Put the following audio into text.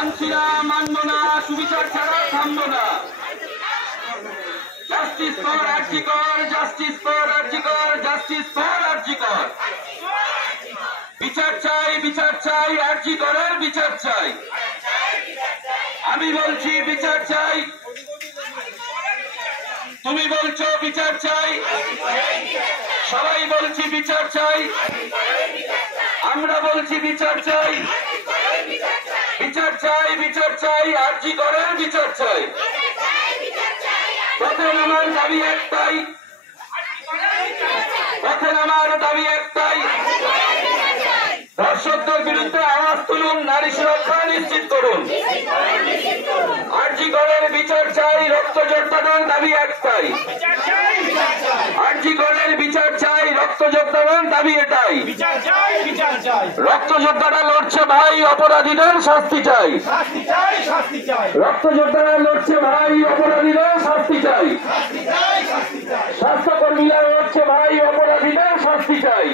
মানছি না, মানব না, সুবিচার ছাড়া থামবো না। Justice for RG Kar, justice for RG Kar, justice for RG Kar. বিচার চাই, বিচার চাই, আরজিকরের বিচার চাই। আমি বলছি বিচার চাই, তুমি বলছো বিচার চাই, সবাই বলছি বিচার চাই, আমরা বলছি বিচার চাই, বিচার চাই, বিচার চাই, আরজিকরের বিচার চাই। পথে নামার দাবি একটাই, পথে নামার দাবি একটাই, ধর্ষকদের বিরুদ্ধে আওয়াজ তুলুন, নারী সুরক্ষা নিশ্চিত করুন। আরজিকরের বিচার চাই, রক্ত যোদ্ধাদের দাবি একটাই। আরজিকরের বিচার চাই, রক্ত যোদ্ধাদের দাবি এটাই। রক্ত যোদ্ধারা লড়ছে ভাই, অপরাধীদের শাস্তি চাই। রক্ত যোদ্ধারা লড়ছে ভাই, অপরাধীদের শাস্তি চাই। স্বাস্থ্যকর্মীরা লড়ছে ভাই, অপরাধীদের শাস্তি চাই।